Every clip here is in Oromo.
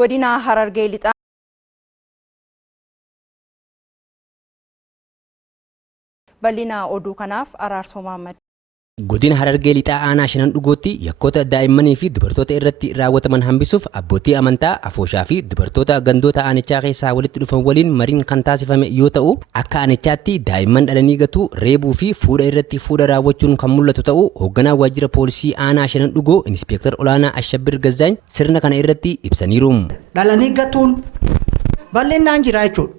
Godina Harargee lixaa bal'ina oduu kanaaf Araarsoo Mahammad. Godina Harargee lixaa aanaa shanan dhugootti yakkoota daa'immanii fi dubartoota irratti raawwataman hambisuuf abbootii amantaa, afooshaa fi dubartoota gandoota aanichaa keessaa walitti dhufan waliin mariin kan taasifame yoo ta'u, akka aanichaatti daa'imman dhalanii gatuu, reebuu fi fuudha irratti fuudha raawwachuun kan mul'atu ta'uu hoogganaa waajjira poolisii aanaa shanan dhugoo Inspektar Olaanaa Ashabbir Gazzaany sirna kana irratti ibsaniiru. Dhalanii gatuun bal'inaan jira jechuudha.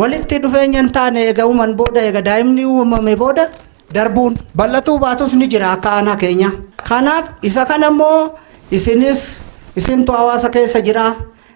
Walitti dhufeenya hin taane eega uuman booda eega daa'imni uumame booda darbuun bal'atuu baatus ni jira akka aanaa keenya. Kanaaf isa kanammoo isintu hawaasa keessa jira.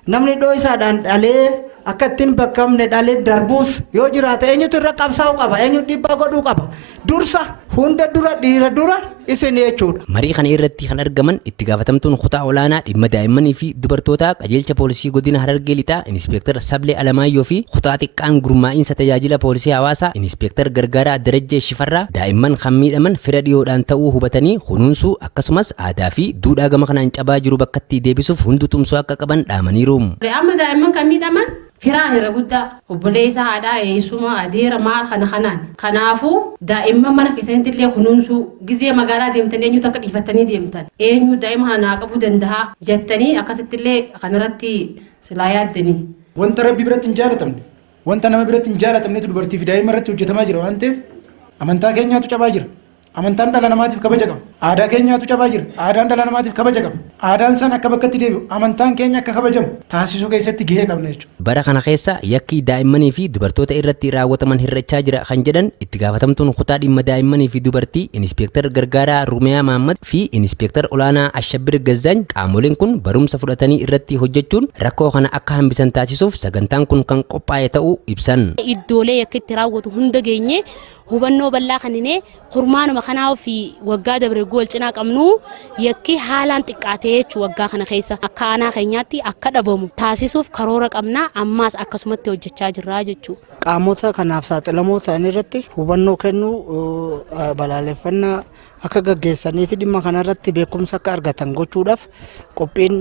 Namni dhoo isaadhaan dhalee akka ittiin bakkamne dhalee darbuus yoo jiraate eenyutu irra qabsaa'uu qaba, eenyutu dhiibbaa godhuu qaba. Dursa hunda dura dhiira dura isin jechuudha. Marii kana irratti kan argaman itti gaafatamtuun kutaa olaanaa dhimma daa'immanii fi dubartootaa qajeelcha poolisii godina Harargee lixaa Inspektar Sablee Alamaayyoo fi kutaa xiqqaan gurmaa'insa tajaajila poolisii hawaasaa Inspektar Gargaaraa Darajjee Shifarraa daa'imman kan miidhaman fira dhiyoodhaan ta'uu hubatanii kunuunsuu akkasumas aadaa fi duudhaa gama kanaan cabaa jiru bakkatti deebisuuf hundi tumsuu akka qaban dhaamaniiru. Amma daa'imman kan miidhaman firaan irra guddaa obboleessa haadhaa eessuma adeera maal kanaan kanaafuu daa'imman mana keessatti illee kunuunsuu gizee magaalaa deemtan eenyutu akka dhiifattanii deemtan eenyu daa'ima kana naa qabuu danda'a jettanii akkasitti illee kanarratti silaa yaaddanii. Wanta rabbi biratti hin jaalatamne wanta nama biratti hin jaalatamnetu dubartii fi daa'imman irratti hojjetamaa jira waan ta'eef amantaa keenyaatu cabaa jira. Amantaan dhala namaatiif kabaja qaba. Aadaa keenyaatu cabaa jira. Aadaan dhala namaatiif kabaja qaba. Aadaan san akka bakkatti deebi'u, amantaan keenya akka kabajamu taasisuu keessatti gahee qabna jechuudha. Bara kana keessa yakki daa'immanii fi dubartoota irratti raawwataman hir'achaa jira kan jedhan itti gaafatamtuun kutaa dhimma daa'immanii fi dubartii Inspektar Gargaaraa Rumiyaa Mahammad fi Inspektar Olaanaa Ashabbir Gazzaany qaamoleen kun barumsa fudhatanii irratti hojjechuun rakkoo kana akka hambisan taasisuuf sagantaan kun kan qophaa'e ta'uu ibsan. Iddoolee yakki itti raawwatu hunda geenye hubannoo bal'aa kaninee kurmaanuma kanaaf fi waggaa dabre gool cinaa qabnu yakki haalaan xiqqaatee jechuu waggaa kana keessa akka aanaa keenyaatti akka dhabamu taasisuuf karoora qabna ammaas akkasumatti hojjechaa jirra jechuu. Qaamota kanaaf saaxilamoo ta'an irratti hubannoo kennuu balaaleffannaa akka gaggeessanii fi dhimma kanarratti beekumsa akka argatan gochuudhaaf qophiin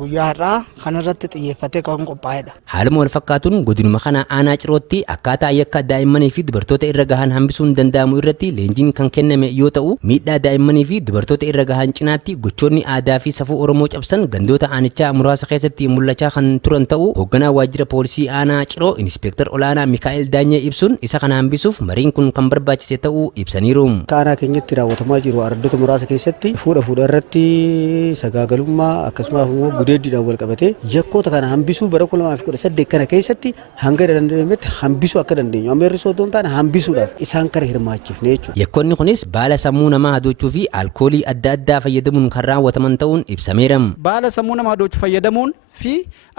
guyyaa har'aa kanarratti xiyyeeffatee kan qophaa'edha. Haaluma wal fakkaatuun godinuma kana aanaa cirootti akkaataa yakka daa'immanii fi dubartoota irra gahan hambisuun danda'amu irratti leenjiin kan kenname yoo ta'u miidhaa daa'immanii fi dubartoota irra gahan cinaatti gochoonni aadaa fi safuu Oromoo cabsan gandoota aanichaa muraasa keessatti mul'achaa kan turan ta'uu hoogganaa waajjira poolisii aanaa ciroo Inspektar Olaanaa Mikaa'el Daanyee ibsuun isa kana hambisuuf mariin kun kan barbaachise ta'uu ibsaniiru. Aanaa keenyatti raawwatamaa jiru ardoota muraasa keessatti fuudha irratti sagaagalummaa akkasumas gudeeddiidhaan wal qabatee yakkoota kana hambisuu bara 2018 kana keessatti hanga dandeenyetti hambisuu akka dandeenyu amma irra sooddoon taane hambisuudhaaf isaan kana hirmaachifne jechuudha. Yakkoonni kunis baala sammuu namaa hadochuu fi alkoolii adda addaa fayyadamuun kan raawwataman ta'uun ibsameera. Baala sammuu namaa hadochuu fayyadamuun fi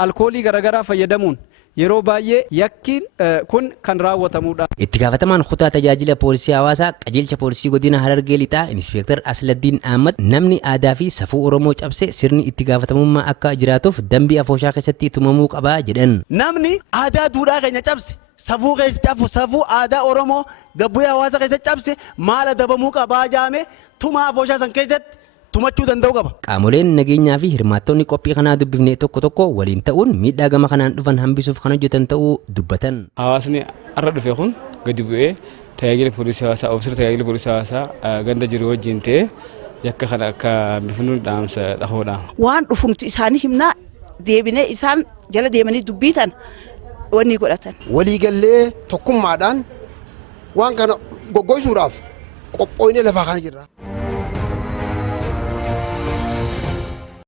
alkoolii garaagaraa fayyadamuun yeroo baay'ee yakkiin kun kan raawwatamudha. Itti gaafatamaan kutaa tajaajila poolisii hawaasaa qajeelcha poolisii godina Harargee lixaa Inspektar Asladdiin Ahmad namni aadaa fi safuu Oromoo cabse sirni itti gaafatamummaa akka jiraatuuf dambii afooshaa keessatti tumamuu qaba jedhan. Namni aadaa duudhaa keenya cabse safuu keessa safuu aadaa Oromoo gabbu'ee hawaasa keessa cabse maal adabamuu qabaa jaame tuma afooshaa san keessatti tumachuu danda'u qaba. Qaamoleen nageenyaa fi hirmaattonni qophii kanaa dubbifne tokko waliin ta'uun miidhaa gama kanaan dhufan hambisuuf kan hojjetan ta'uu dubbatan. Hawaasni har'a dhufe kun gadi bu'ee tajaajila poolisii hawaasaa ofiisota tajaajila poolisii hawaasaa ganda jiru wajjin ta'ee yakka kana akka bifinuun dhaamsa dhahoodha. Waan dhufu nuti isaanii himnaa deebinee isaan jala deemanii dubbitan wanni godhatan. Waliigallee tokkummaadhaan waan kana goggoisuudhaaf qophoofnee lafaa kana jirra.